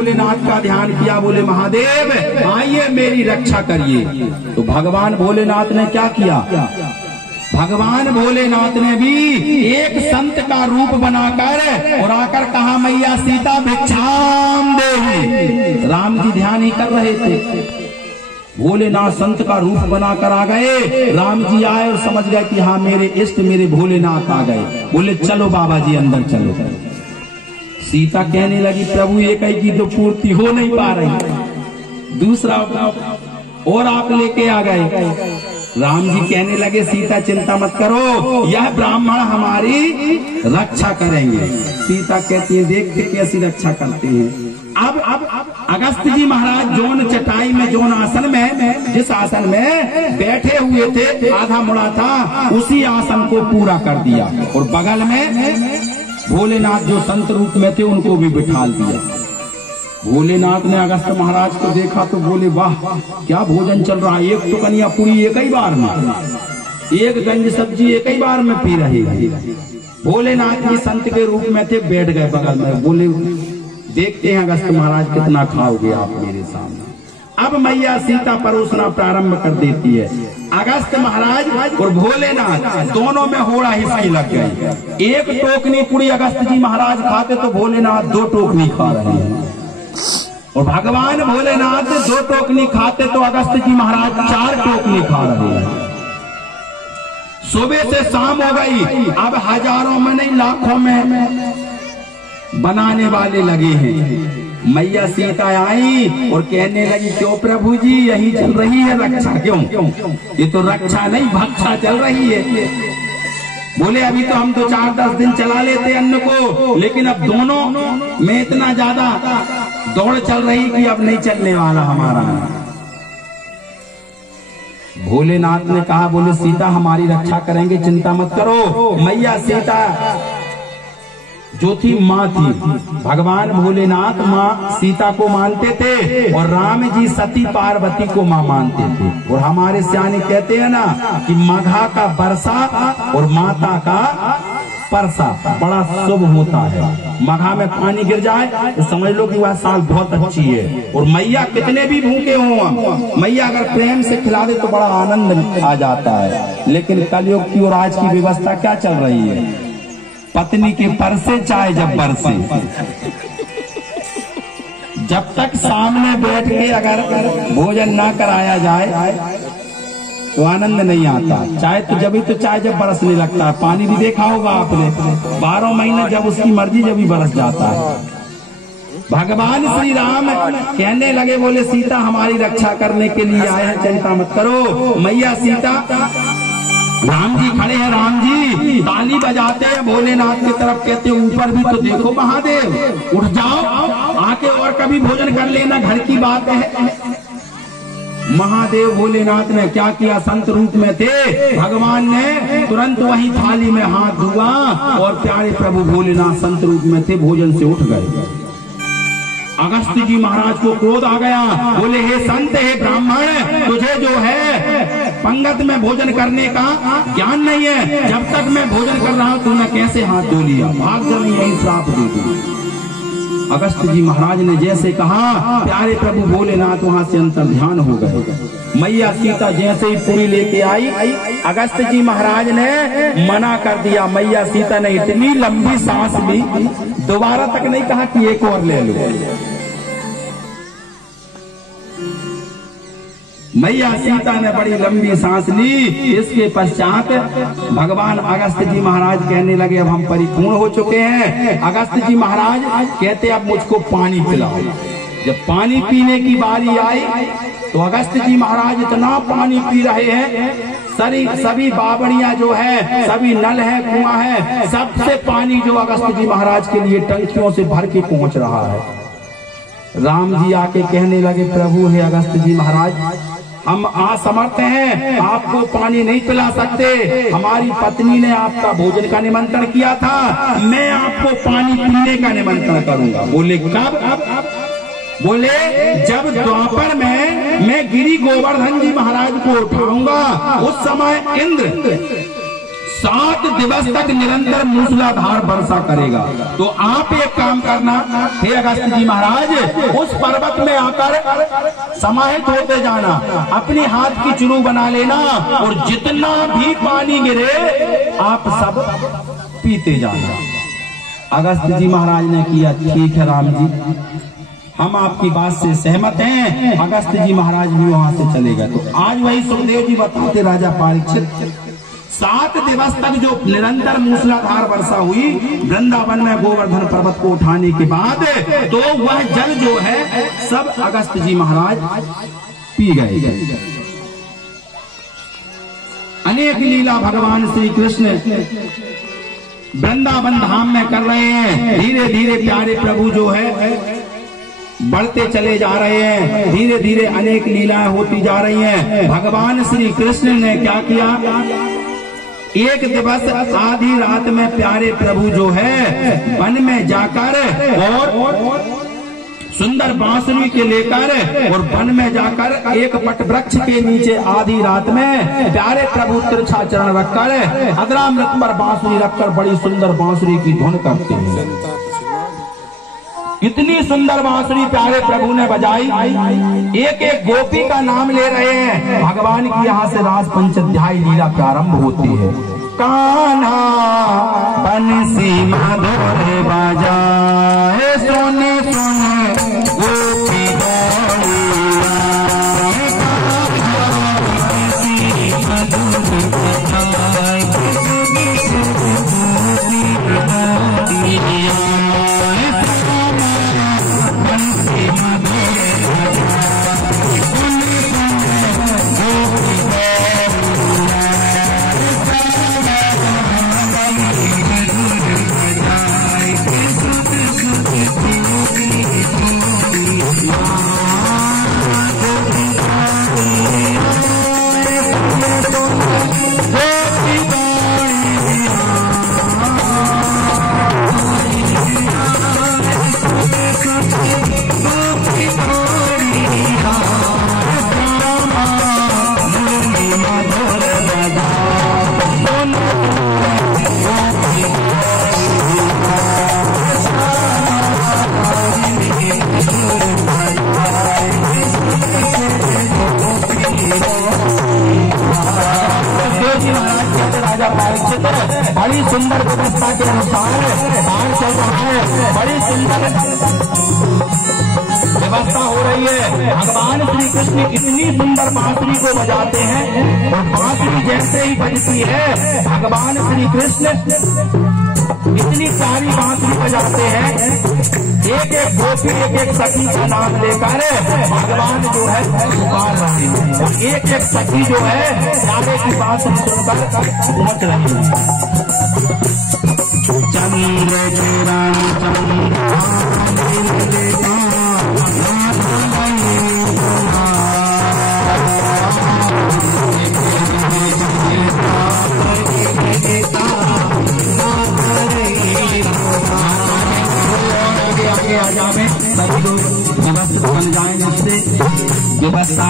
भोलेनाथ का ध्यान किया, बोले महादेव आइए मेरी रक्षा करिए। तो भगवान भोलेनाथ ने क्या किया, भगवान भोलेनाथ ने भी एक संत का रूप बनाकर और आकर कहा मैया सीता भिक्षाम देहि। राम जी ध्यान ही कर रहे थे, भोलेनाथ संत का रूप बनाकर आ गए। राम जी आए और समझ गए कि हाँ मेरे इष्ट मेरे भोलेनाथ आ गए। बोले चलो बाबा जी अंदर चलो। सीता कहने लगी प्रभु एक ही की तो पूर्ति हो नहीं पा रही, दूसरा और आप लेके आ गए। राम जी कहने लगे सीता चिंता मत करो, यह ब्राह्मण हमारी रक्षा करेंगे। सीता कहती है देखते कैसी रक्षा करते हैं। अब अगस्त जी महाराज जोन चटाई में जोन आसन में जिस आसन में बैठे हुए थे आधा मुड़ा था, उसी आसन को पूरा कर दिया और बगल में भोलेनाथ जो संत रूप में थे उनको भी बिठा दिया। भोलेनाथ ने अगस्त महाराज को देखा तो बोले वाह क्या भोजन चल रहा है, एक तो कन्या पूरी एक ही बार में, एक गंज सब्जी एक ही बार में पी रही है। भोलेनाथ जी संत के रूप में थे, बैठ गए बगल में। बोले देखते हैं अगस्त महाराज कितना खाओगे आप मेरे सामने। अब मैया सीता परोसना प्रारंभ कर देती है। अगस्त महाराज और भोलेनाथ दोनों में होड़ा हिस्सी लग गई। एक टोकनी पूरी अगस्त जी महाराज खाते तो भोलेनाथ 2 टोकनी खा रहे हैं, और भगवान भोलेनाथ 2 टोकनी खाते तो अगस्त जी महाराज 4 टोकनी खा रहे हैं। सुबह से शाम हो गई, अब हजारों में नहीं लाखों में बनाने वाले लगे हैं। मैया सीता आई और कहने लगी क्यों प्रभु जी यही चल रही है रक्षा, क्यों ये तो रक्षा नहीं भक्षा चल रही है। बोले अभी तो हम तो 4-10 दिन चला लेते अन्न को, लेकिन अब दोनों में इतना ज्यादा दौड़ चल रही कि अब नहीं चलने वाला हमारा। भोलेनाथ ने कहा बोले सीता हमारी रक्षा करेंगे चिंता मत करो। मैया सीता जो थी माँ थी, भगवान भोलेनाथ माँ सीता को मानते थे और राम जी सती पार्वती को माँ मानते थे। और हमारे सियाने कहते हैं ना कि मघा का बरसा और माता का परसा बड़ा शुभ होता है। मघा में पानी गिर जाए तो समझ लो कि वह साल बहुत अच्छी है। और मैया कितने भी भूखे हों, मैया अगर प्रेम से खिला दे तो बड़ा आनंद आ जाता है। लेकिन कलयुग की और आज की व्यवस्था क्या चल रही है, पत्नी के परसे चाहे जब बरसे, जब तक सामने बैठ के अगर भोजन ना कराया जाए तो आनंद नहीं आता। चाय तो जब बरसने लगता है। पानी भी देखा होगा आपने, 12 महीने जब उसकी मर्जी जब ही बरस जाता है। भगवान श्री राम कहने लगे बोले सीता हमारी रक्षा करने के लिए आए हैं चिंता मत करो। मैया सीता, राम जी खड़े हैं, राम जी ताली बजाते हैं भोलेनाथ की तरफ, कहते ऊपर भी तो देखो महादेव, उठ जाओ आके और कभी भोजन कर लेना, घर की बात है। महादेव भोलेनाथ ने क्या किया, संत रूप में थे, भगवान ने तुरंत वही थाली में हाथ धुआ और प्यारे प्रभु भोलेनाथ संत रूप में थे, भोजन से उठ गए। अगस्त जी महाराज को क्रोध आ गया, बोले हे संत हे ब्राह्मण, तुझे जो है पंगत में भोजन करने का ज्ञान नहीं है, जब तक मैं भोजन कर रहा हूं तूने कैसे हाथ धो लिया, भाग जा नहीं यही श्राप दे दूं। अगस्त जी महाराज ने जैसे कहा, प्यारे प्रभु भोलेनाथ वहां से अंतर ध्यान हो गए। मैया सीता जैसे ही पूरी लेके आई, अगस्त जी महाराज ने मना कर दिया। मैया सीता ने इतनी लंबी सांस ली, दोबारा तक नहीं कहा कि एक और ले लो। मैया सीता ने बड़ी लंबी सांस ली। इसके पश्चात भगवान अगस्त जी महाराज कहने लगे अब हम परिपूर्ण हो चुके हैं। अगस्त जी महाराज कहते अब मुझको पानी पिलाओ। जब पानी पीने की बारी आई तो अगस्त जी महाराज इतना पानी पी रहे हैं, सभी बावड़ियां जो है, सभी नल है, कुआं है, सबसे पानी जो अगस्त जी महाराज के लिए टंकियों से भर के पहुंच रहा है। राम जी आके कहने लगे प्रभु हे अगस्त जी महाराज, हम असमर्थ हैं, आपको पानी नहीं पिला सकते। हमारी पत्नी ने आपका भोजन का निमंत्रण किया था, मैं आपको पानी पीने का निमंत्रण करूंगा। बोले कब? बोले जब द्वापर में मैं गिरी गोवर्धन जी महाराज को उठाऊंगा, उस समय इंद्र 7 दिवस तक निरंतर मूसलाधार वर्षा करेगा। तो आप एक काम करना, हे अगस्त जी महाराज, उस पर्वत में आकर समाहित होते जाना, अपने हाथ की चुरू बना लेना और जितना भी पानी गिरे आप सब पीते जाना। अगस्त जी महाराज ने किया, ठीक है राम जी, हम आपकी बात से सहमत हैं। अगस्त जी महाराज भी वहां से चले गए। तो आज वही सुखदेव जी बताते राजा परीक्षित, 7 दिवस तक जो निरंतर मूसलाधार वर्षा हुई वृंदावन में गोवर्धन पर्वत को उठाने के बाद, तो वह जल जो है सब अगस्त जी महाराज पी गए। अनेक लीला भगवान श्री कृष्ण वृंदावन धाम में कर रहे हैं। धीरे धीरे प्यारे प्रभु जो है बढ़ते चले जा रहे हैं, धीरे धीरे अनेक लीलाएं होती जा रही हैं। भगवान श्री कृष्ण ने क्या किया, एक दिवस आधी रात में प्यारे प्रभु जो है वन में जाकर और सुंदर बांसुरी के लेकर और वन में जाकर एक पट वृक्ष के नीचे आधी रात में प्यारे प्रभु तिरछा चरण रखकर अधरामृत पर बांसुरी रखकर बड़ी सुंदर बांसुरी की धुन करते हैं। इतनी सुंदर बांसुरी प्यारे प्रभु ने बजाई, एक एक गोपी का नाम ले रहे हैं। भगवान की यहाँ से रास पंचाध्याय लीला प्रारंभ होती है। कान्हा बंसी मधुर बजाए, सोने सोने गोपी गौरिया, बंसी मधुर बजाए, बड़ी सुंदर व्यवस्था के अनुसार काम चल रहा है, बड़ी सुंदर व्यवस्था हो रही है। भगवान श्री कृष्ण इतनी सुंदर बांसुरी को बजाते हैं और बांसुरी जैसे ही बजती है भगवान श्री कृष्ण इतनी सारी बांसुरी बजाते हैं। एक एक गोपी एक एक सखी का नाम लेकर भगवान जो है पुकार रहे हैं और एक एक सखी जो है सारे की बांसुरी सुनकर पहुंच रही है। चंद्र सभी लोग व्यवस्थित बन जाए, जिससे व्यवस्था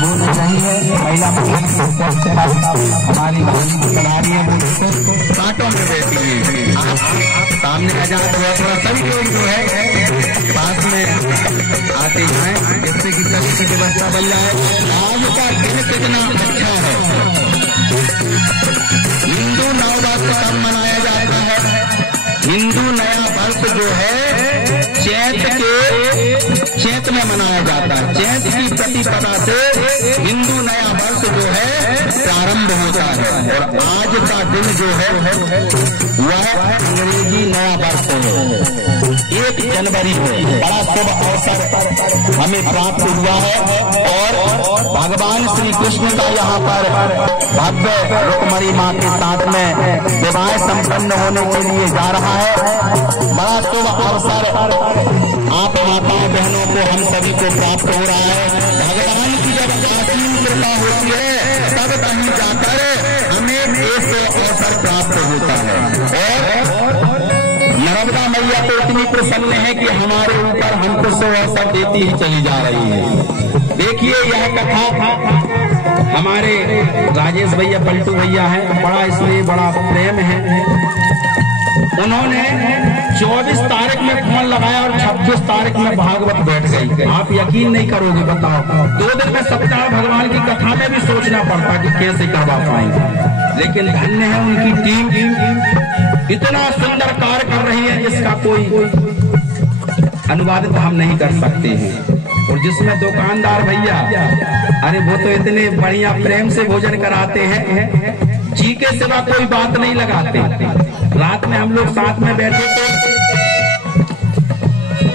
होना चाहिए। महिला हमारी तैयारी है, कांटों में बैठी है, आप सामने आ जाए तो थोड़ा सभी लोग जो है पास में आते हैं, जिससे कि सभी की व्यवस्था बन जाए। आज का दिन कितना अच्छा है। हिंदू नववर्ष कब मनाया जाता है? हिंदू नया वर्ष जो है चैत में मनाया जाता है। चैत की प्रतिपदा से हिंदू नया वर्ष जो है प्रारंभ होता है और आज का दिन जो है वह अंग्रेजी नया वर्ष है, 1 जनवरी है। बड़ा शुभ अवसर हमें प्राप्त हुआ है और भगवान श्री कृष्ण का यहाँ पर भव्य रुक्मणी माँ के साथ में विवाह संपन्न होने के लिए जा रहा है। बड़ा शुभ अवसर आप माताओं बहनों को हम सभी को प्राप्त हो रहा है। भगवान की जब असीम कृपा होती है तब कहीं जाकर हमें इस अवसर प्राप्त होता है और नर्मदा मैया तो इतनी प्रसन्न है कि हमारे ऊपर हमको 100 अवसर देती ही चली जा रही है। देखिए यह कथा हमारे राजेश भैया पलटू भैया हैं, बड़ा इसमें बड़ा प्रेम है। उन्होंने 24 तारीख में फोन लगाया और 26 तारीख में भागवत बैठ गई। आप यकीन नहीं करोगे, बताओ 2 दिन में सप्ताह भगवान की कथा में भी सोचना पड़ता कि कैसे करवा पाएंगे। लेकिन धन्य है उनकी टीम, इतना सुंदर कार्य कर रही है जिसका कोई अनुवादित हम नहीं कर सकते हैं। और जिसमें दुकानदार भैया, अरे वो तो इतने बढ़िया प्रेम से भोजन कराते हैं, जी के सिवा कोई बात नहीं लगाते। रात में हम लोग साथ में बैठे थे,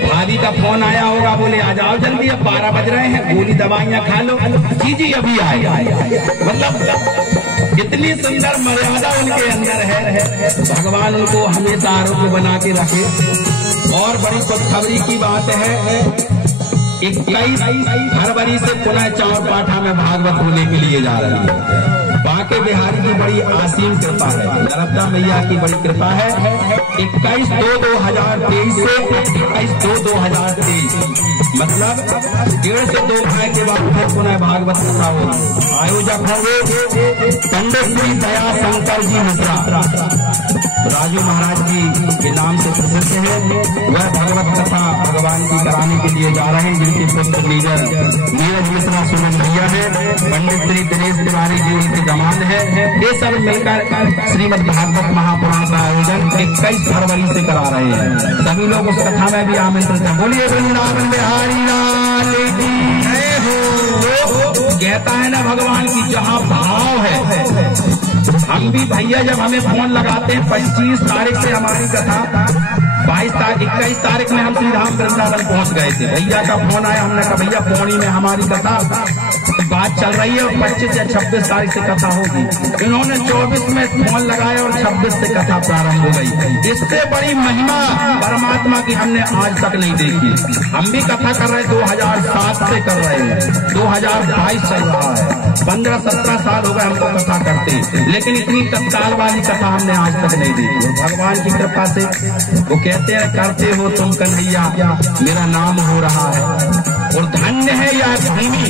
भाभी का फोन आया होगा, बोले आ जाओ जल्दी, अब 12 बज रहे हैं, गोली दवाइयां खा लो। जी जी अभी आए। मतलब इतनी सुंदर मर्यादा उनके अंदर है, भगवान उनको हमेशा आरोग्य बना के रखे। और बड़ी खुशखबरी की बात है, 21 फरवरी से पुनः चौरपाठा में भागवत होने के लिए जा रही है। बांके बिहारी की बड़ी असीम कृपा है, नर्मदा मैया की बड़ी कृपा है। 21/2/2023 से 21/2/2023 मतलब 1.5 से 2 महीने के बाद फिर पुनः भागवत कथा होगी। आयोजक होंगे पंडित श्री दया शंकर जी मिश्रा, राजू महाराज जी के नाम से प्रसिद्ध है। वह भागवत कथा भगवान की कराने के लिए जा रहे हैं, जिनके पुत्र नीरज मिश्रा सुमन भैया है, पंडित श्री दिनेश तिवारी जी उनके दामाद है। ये सब मिलकर श्रीमद् भागवत महापुराण का आयोजन 21 फरवरी से करा रहे हैं। सभी लोग उस कथा में भी आमंत्रित हैं। बोलिए वृंदावन बिहारी लाल की जय हो। कहता है ना भगवान की जहाँ भाव है। हम भी भैया जब हमें फोन लगाते हैं 25 तारीख से हमारी कथा, 21 तारीख में हम श्री धाम वृंदावन पहुंच गए थे। भैया का फोन आया, हमने कहा भैया पौड़ी में हमारी कथा बात चल रही है और 25 या 26 तारीख से कथा होगी। इन्होंने 24 में फोन लगाया और 26 से कथा प्रारंभ हो गई। इससे बड़ी महिमा परमात्मा की हमने आज तक नहीं देखी। हम भी कथा कर रहे 2007 से कर रहे हैं, 2022 चल रहा है, 15-17 साल हो गए हमको कथा करते, लेकिन इतनी तत्काल वाली कथा हमने आज तक नहीं देखी। भगवान की कृपा से वो कहते हैं करते हो तुम कन्हैया, मेरा नाम हो रहा है। और धन्य है यह भूमि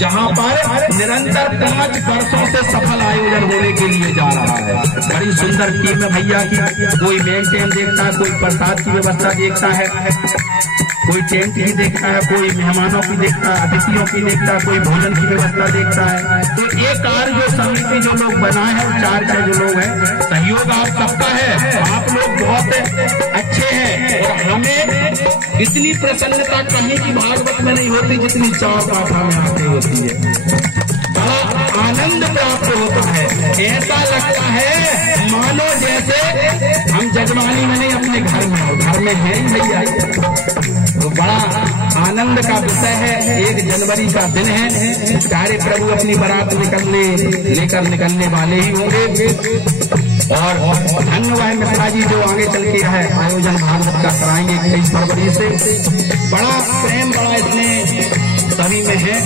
जहाँ पर निरंतर 5 वर्षों से सफल आयोजन होने के लिए जा रहा है। बड़ी सुंदर टीम है भैया की, कोई मेंटेन देखता है, कोई प्रसाद की व्यवस्था देखता है, कोई टेंट की देखता है, कोई मेहमानों की देखता है, अतिथियों की देखता है, कोई भोजन की व्यवस्था देखता है। तो एक कार्य जो समिति जो लोग बनाए हैं, 4 के जो लोग हैं, सहयोग आप सबका है। आप लोग बहुत अच्छे हैं और हमें इतनी प्रसन्नता कहीं की भागवत में नहीं होती जितनी चौरपाठा में आके होती है। बड़ा आनंद प्राप्त होता है, ऐसा लगता है मानो जैसे हम जजमानी में नहीं अपने घर में हो, घर में है ही भैया। तो बड़ा आनंद का विषय है। 1 जनवरी का दिन है, सारे प्रभु अपनी बारात लेकर निकलने वाले ही होंगे। और धन्यवाद मिश्रा जी जो आगे चल के है आयोजन भागवत का कराएंगे 21 फरवरी से। बड़ा प्रेम बड़ा इसमें सभी में है।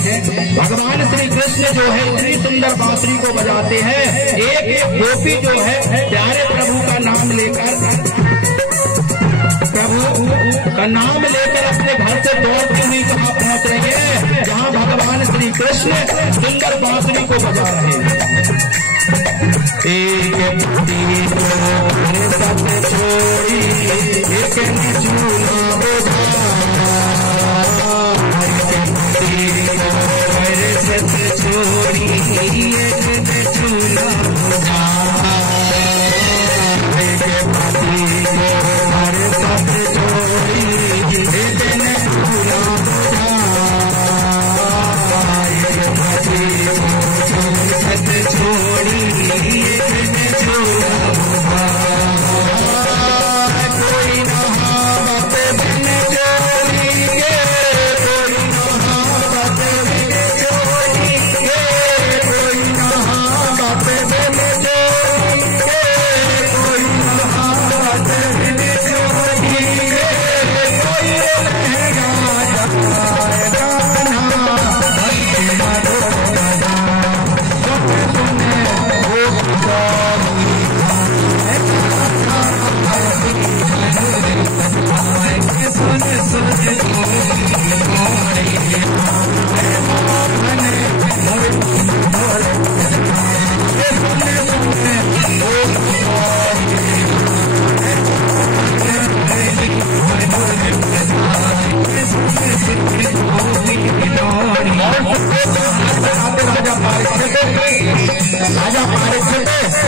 भगवान श्री कृष्ण जो है इतनी सुंदर बांसुरी को बजाते हैं, एक गोपी जो है प्यारे प्रभु का नाम लेकर अपने घर से दौड़ती हुई कहाँ पहुंच रही है, जहाँ भगवान श्री कृष्ण सुंदर बांसुरी को बजा रहे हैं। एक छोड़ी एक छोड़ी